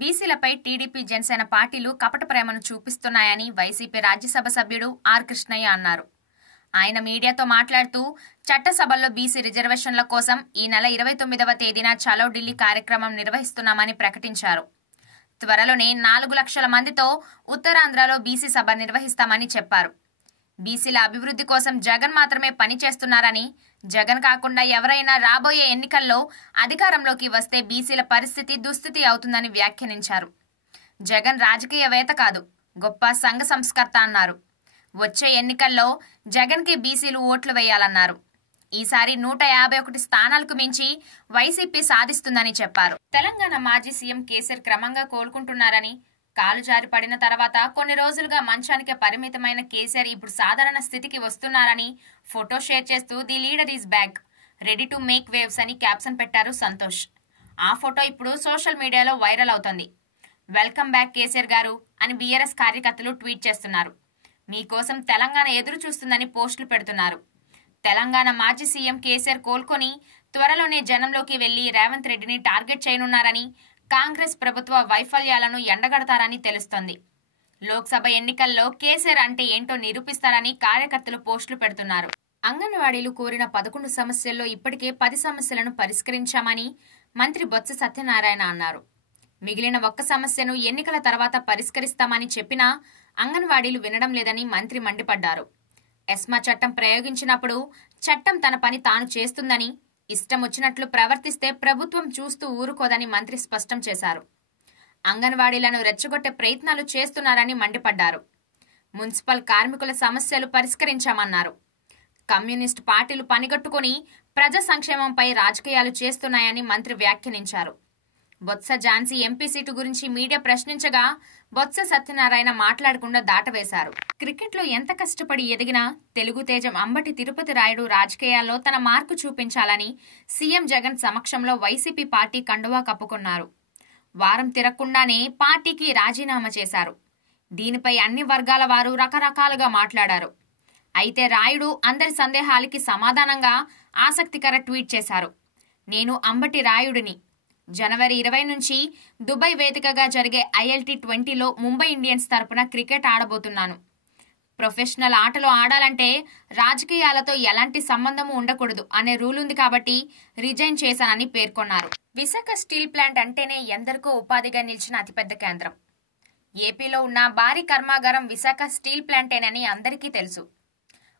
బీసీలపై TDP Janasena పార్టీలు కపట ప్రేమను చూపిస్తున్నాయని వైసీపీ రాజ్యసభ సభ్యుడు ఆర్ కృష్ణయ్య అన్నారు. ఆయన మీడియాతో మాట్లాడుతూ చట్టసభల్లో బీసీ రిజర్వేషన్ల కోసం ఈ నెల 29వ తేదీన చలో ఢిల్లీ కార్యక్రమం నిర్వహిస్తున్నామని ప్రకటించారు. త్వరలోనే 4 లక్షల మందితో ఉత్తరాంధ్రలో బీసీ సభ నిర్వహిస్తామని చెప్పారు. బీసీల అభివృద్ధి కోసం జగన్ మాత్రమే పనిచేస్తున్నారని, జగన్ కాకుండా ఎవరైనా రాబోయే ఎన్నికల్లో అధికారంలోకి వస్తే బీసీల పరిస్థితి దుస్థితి అవుతుందని వ్యాఖ్యానించారు. జగన్ రాజకీయవేత్త కాదు, గొప్ప సంఘ సంస్కర్త అన్నారు. వచ్చే ఎన్నికల్లో జగన్కి బీసీలు ఓట్లు వేయాలన్నారు. ఈసారి 151 స్థానాలకు మించి వైసీపీ సాధిస్తుందని చెప్పారు. తెలంగాణ మాజీ సీఎం కేసీఆర్ క్రమంగా కోలుకుంటున్నారని, కాలు జారి పడిన తర్వాత కొన్ని రోజులుగా మంచానికి పరిమితమైన కేసీఆర్ ఇప్పుడు సాధారణ స్థితికి వస్తున్నారని ఫోటో షేర్ చేస్తూ the leader is back, ready to make waves అని క్యాప్షన్ పెట్టారు సంతోష్. ఆ ఫోటో ఇప్పుడు సోషల్ మీడియాలో వైరల్ అవుతోంది. వెల్కమ్ బ్యాక్ కేసీఆర్ గారు అని బీఆర్ఎస్ కార్యకర్తలు ట్వీట్ చేస్తున్నారు. మీకోసం తెలంగాణ ఎదురు చూస్తుందని పోస్టులు పెడుతున్నారు. తెలంగాణ మాజీ సీఎం కేసీఆర్ కోలుకొని త్వరలోనే జనంలోకి వెళ్లి రేవంత్ రెడ్డిని టార్గెట్ చేయనున్నారని, కాంగ్రెస్ ప్రభుత్వ వైఫల్యాలను ఎండగడతారని తెలుస్తోంది. లోక్సభ ఎన్నికల్లో కేసీఆర్ అంటే ఏంటో నిరూపిస్తారని కార్యకర్తలు పోస్టులు పెడుతున్నారు. అంగన్వాడీలు కోరిన 11 సమస్యల్లో ఇప్పటికే 10 సమస్యలను పరిష్కరించామని మంత్రి బొత్స సత్యనారాయణ అన్నారు. మిగిలిన 1 సమస్యను ఎన్నికల తర్వాత పరిష్కరిస్తామని చెప్పినా అంగన్వాడీలు వినడం లేదని మంత్రి మండిపడ్డారు. ఎస్మా చట్టం ప్రయోగించినప్పుడు చట్టం తన పని తాను చేస్తుందని, ఇష్టం వచ్చినట్లు ప్రవర్తిస్తే ప్రభుత్వం చూస్తూ ఊరుకోదని మంత్రి స్పష్టం చేశారు. అంగన్వాడీలను రెచ్చగొట్టే ప్రయత్నాలు చేస్తున్నారని మండిపడ్డారు. మున్సిపల్ కార్మికుల సమస్యలు పరిష్కరించామన్నారు. కమ్యూనిస్టు పార్టీలు పనిగట్టుకుని ప్రజా సంక్షేమంపై రాజకీయాలు చేస్తున్నాయని మంత్రి వ్యాఖ్యానించారు. బొత్స ఝాన్సీ ఎంపీ సీటు గురించి మీడియా ప్రశ్నించగా బొత్స సత్యనారాయణ మాట్లాడకుండా దాటవేశారు. క్రికెట్లో ఎంత కష్టపడి ఎదిగినా తెలుగు తేజం అంబటి తిరుపతి రాయుడు రాజకీయాల్లో తన మార్కు చూపించాలని సీఎం జగన్ సమక్షంలో వైసీపీ పార్టీ కండువా కప్పుకున్నారు. వారం తిరగకుండానే పార్టీకి రాజీనామా చేశారు. దీనిపై అన్ని వర్గాల వారు రకరకాలుగా మాట్లాడారు. అయితే రాయుడు అందరి సందేహాలకి సమాధానంగా ఆసక్తికర ట్వీట్ చేశారు. నేను అంబటి రాయుడిని. జనవరి 20 నుంచి దుబాయ్ వేదికగా జరిగే ILT20లో ముంబై ఇండియన్స్ తరపున క్రికెట్ ఆడబోతున్నాను. ప్రొఫెషనల్ ఆటలో ఆడాలంటే రాజకీయాలతో ఎలాంటి సంబంధము ఉండకూడదు అనే రూల్ ఉంది కాబట్టి రిజైన్ చేశానని పేర్కొన్నారు. విశాఖ స్టీల్ ప్లాంట్ అంటేనే ఎందరికో ఉపాధిగా నిలిచిన అతిపెద్ద కేంద్రం. ఏపీలో ఉన్న భారీ కర్మాగారం విశాఖ స్టీల్ ప్లాంటేనని అందరికీ తెలుసు.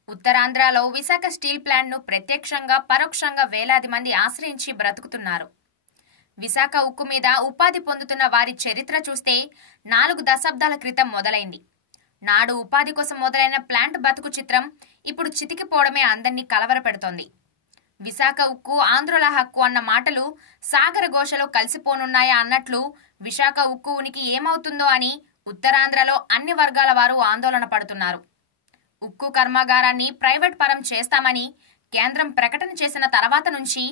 ఉత్తరాంధ్రలో విశాఖ స్టీల్ ప్లాంట్ను ప్రత్యక్షంగా పరోక్షంగా వేలాది మంది ఆశ్రయించి బ్రతుకుతున్నారు. విశాఖ ఉక్కు మీద ఉపాధి పొందుతున్న వారి చరిత్ర చూస్తే 4 దశాబ్దాల క్రితం మొదలైంది. నాడు ఉపాధి కోసం మొదలైన ప్లాంట్ బతుకు చిత్రం ఇప్పుడు చితికిపోవడమే అందరినీ కలవరపెడుతోంది. విశాఖ ఉక్కు ఆంధ్రుల హక్కు అన్న మాటలు సాగర ఘోషలో కలిసిపోనున్నాయా అన్నట్లు విశాఖ ఉక్కు ఉనికి ఏమవుతుందో అని ఉత్తరాంధ్రలో అన్ని వర్గాల వారు ఆందోళన పడుతున్నారు. ఉక్కు కర్మాగారాన్ని ప్రైవేట్ పరం చేస్తామని కేంద్రం ప్రకటన చేసిన తర్వాత నుంచి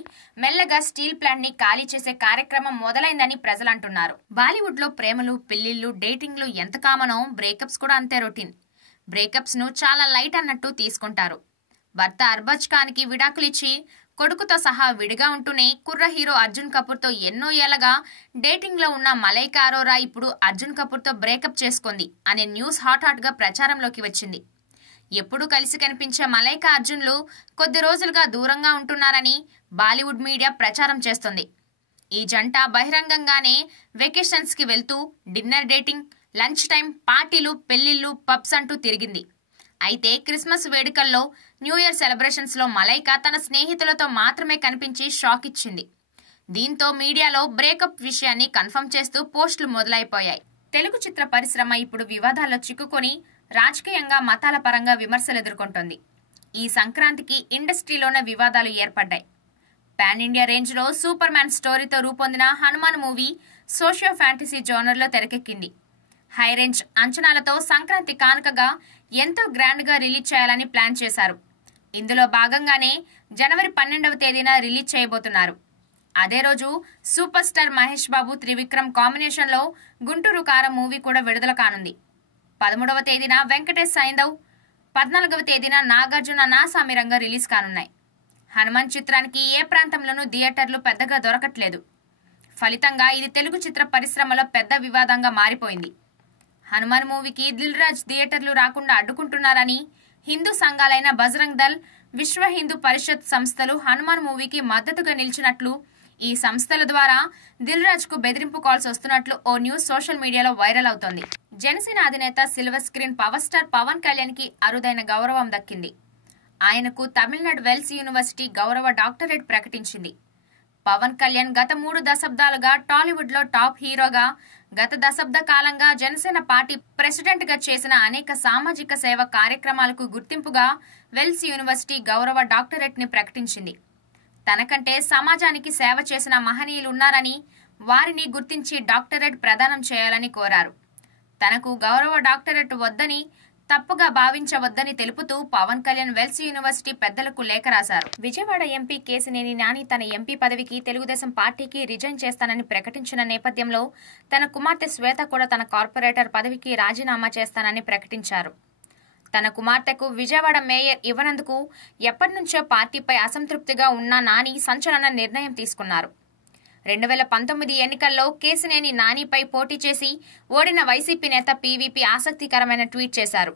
మెల్లగా స్టీల్ ప్లాంట్ ని ఖాళీ చేసే కార్యక్రమం మొదలైందని ప్రజలంటున్నారు. బాలీవుడ్ లో ప్రేమలు, పెళ్లిళ్లు, డేటింగ్లు ఎంత కామనో బ్రేకప్స్ కూడా అంతే రొటీన్. బ్రేకప్స్ ను చాలా లైట్ అన్నట్టు తీసుకుంటారు. భర్త అర్బాజ్ ఖాన్ కి విడాకులిచ్చి కొడుకుతో సహా విడిగా ఉంటూనే కుర్ర హీరో అర్జున్ కపూర్ తో ఎన్నో ఏళ్లగా డేటింగ్ లో ఉన్న మలైకా అరోరా ఇప్పుడు అర్జున్ కపూర్ తో బ్రేకప్ చేసుకుంది అనే న్యూస్ హాట్ గా ప్రచారంలోకి వచ్చింది. ఎప్పుడూ కలిసి కనిపించే మలైకా అర్జున్లు కొద్ది రోజులుగా దూరంగా ఉంటున్నారని బాలీవుడ్ మీడియా ప్రచారం చేస్తుంది. ఈ జంట బహిరంగంగానే వెకేషన్స్ కి వెళ్తూ డిన్నర్, డేటింగ్, లంచ్ టైం, పార్టీలు, పెళ్లిళ్లు, పబ్స్ అంటూ తిరిగింది. అయితే క్రిస్మస్ వేడుకల్లో, న్యూ ఇయర్ సెలబ్రేషన్స్ లో మలైకా తన స్నేహితులతో మాత్రమే కనిపించి షాక్ ఇచ్చింది. దీంతో మీడియాలో బ్రేకప్ విషయాన్ని కన్ఫర్మ్ చేస్తూ పోస్టులు మొదలైపోయాయి. తెలుగు చిత్ర పరిశ్రమ ఇప్పుడు వివాదాల్లో చిక్కుకొని రాజకీయంగా, మతాల పరంగా విమర్శలు ఎదుర్కొంటోంది. ఈ సంక్రాంతికి ఇండస్ట్రీలోనే వివాదాలు ఏర్పడ్డాయి. పాన్ ఇండియా రేంజ్ లో సూపర్ మ్యాన్ స్టోరీతో రూపొందిన హనుమాన్ మూవీ సోషియో ఫ్యాంటసీ జోనర్లో తెరకెక్కింది. హై రేంజ్ అంచనాలతో సంక్రాంతి కానుకగా ఎంతో గ్రాండ్ గా రిలీజ్ చేయాలని ప్లాన్ చేశారు. ఇందులో భాగంగానే జనవరి 12వ తేదీన రిలీజ్ చేయబోతున్నారు. అదే రోజు super star Mahesh Babu, Trivikram combination లో గుంటూరు కారం మూవీ కూడా విడుదల కానుంది. 13వ తేదీన వెంకటేష్ సైందవ్, 14వ తేదీన నాగార్జున నాసామిరంగా రిలీజ్ కానున్నాయి. హనుమాన్ చిత్రానికి ఏ ప్రాంతంలోనూ థియేటర్లు పెద్దగా దొరకట్లేదు. ఫలితంగా ఇది తెలుగు చిత్ర పరిశ్రమలో పెద్ద వివాదంగా మారిపోయింది. హనుమాన్ మూవీకి దిల్ రాజు థియేటర్లు రాకుండా అడ్డుకుంటున్నారని హిందూ సంఘాలైన బజరంగ్ దళ్, విశ్వ హిందూ పరిషత్ సంస్థలు హనుమాన్ మూవీకి మద్దతుగా నిలిచినట్లు, ఈ సంస్థల ద్వారా దిల్ రాజుకు బెదిరింపు కాల్స్ వస్తున్నట్లు ఓ న్యూస్ సోషల్ మీడియాలో వైరల్ అవుతోంది. జనసేన అధినేత silver screen power star Pawan Kalyan కి అరుదైన గౌరవం దక్కింది. ఆయనకు తమిళనాడు వెల్స్ యూనివర్సిటీ గౌరవ డాక్టరేట్ ప్రకటించింది. పవన్ కళ్యాణ్ గత 3 దశాబ్దాలుగా టాలీవుడ్ లో టాప్ హీరోగా, గత దశాబ్ద కాలంగా జనసేన పార్టీ ప్రెసిడెంట్ గా చేసిన అనేక సామాజిక సేవ కార్యక్రమాలకు గుర్తింపుగా వెల్స్ యూనివర్సిటీ గౌరవ డాక్టరేట్ ని ప్రకటించింది. తనకంటే సమాజానికి సేవ చేసిన మహనీయులున్నారని, వారిని గుర్తించి డాక్టరేట్ ప్రదానం చేయాలని కోరారు. తనకు గౌరవ డాక్టరేట్ వద్దని, తప్పుగా భావించవద్దని తెలుపుతూ పవన్ కళ్యాణ్ వెల్స్ యూనివర్సిటీ పెద్దలకు లేఖ రాశారు. విజయవాడ ఎంపీ కేశినేని నాని తన ఎంపీ పదవికి తెలుగుదేశం పార్టీకి రిజైన్ చేస్తానని ప్రకటించిన నేపథ్యంలో తన కుమార్తె శ్వేత కూడా తన కార్పొరేటర్ పదవికి రాజీనామా చేస్తానని ప్రకటించారు. తన కుమార్తెకు విజయవాడ మేయర్ ఇవ్వనందుకు ఎప్పటినుంచో పార్టీపై అసంతృప్తిగా ఉన్న నాని సంచలన నిర్ణయం తీసుకున్నారు. 2019 ఎన్నికల్లో కేశినేని నానిపై పోటీ చేసి ఓడిన వైసీపీ నేత పీవీపీ ఆసక్తికరమైన ట్వీట్ చేశారు.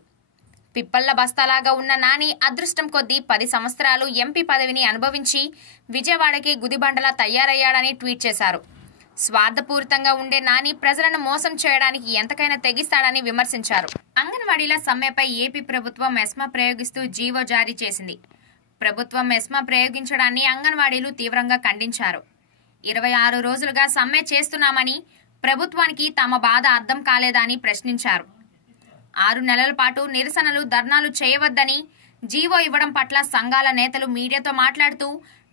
పిప్పళ్ల బస్తాలాగా ఉన్న నాని అదృష్టం కొద్దీ 10 సంవత్సరాలు ఎంపీ పదవిని అనుభవించి విజయవాడకి గుదిబండలా తయారయ్యాడని ట్వీట్ చేశారు. స్వార్థపూరితంగా ఉండే నాని ప్రజలను మోసం చేయడానికి ఎంతకైనా తెగిస్తాడని విమర్శించారు. అంగన్వాడీల సమ్మెపై ఏపీ ప్రభుత్వం ఎస్మా ప్రయోగిస్తూ జీవో జారీ చేసింది. ప్రభుత్వం ఎస్మా ప్రయోగించడాన్ని అంగన్వాడీలు తీవ్రంగా ఖండించారు. 26 రోజులుగా సమ్మె చేస్తున్నామని, ప్రభుత్వానికి తమ బాధ అర్థం కాలేదా అని ప్రశ్నించారు. 6 నెలల పాటు నిరసనలు, ధర్నాలు చేయవద్దని జీవో ఇవ్వడం పట్ల సంఘాల నేతలు మీడియాతో మాట్లాడుతూ,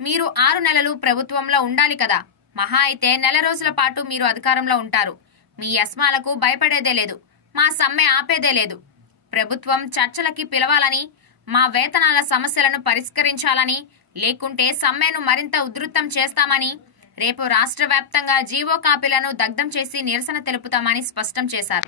మీరు 6 నెలలు ప్రభుత్వంలో ఉండాలి కదా, మహా అయితే నెల రోజుల పాటు మీరు అధికారంలో ఉంటారు. మీ యస్మాలకు భయపడేదే లేదు, మా సమ్మె ఆపేదే లేదు. ప్రభుత్వం చర్చలకి పిలవాలని, మా వేతనాల సమస్యలను పరిష్కరించాలని, లేకుంటే సమ్మెను మరింత ఉధృతం చేస్తామని, రేపు రాష్ట్ర వ్యాప్తంగా జీవో కాపీలను దగ్ధం చేసి నిరసన తెలుపుతామని స్పష్టం చేశారు.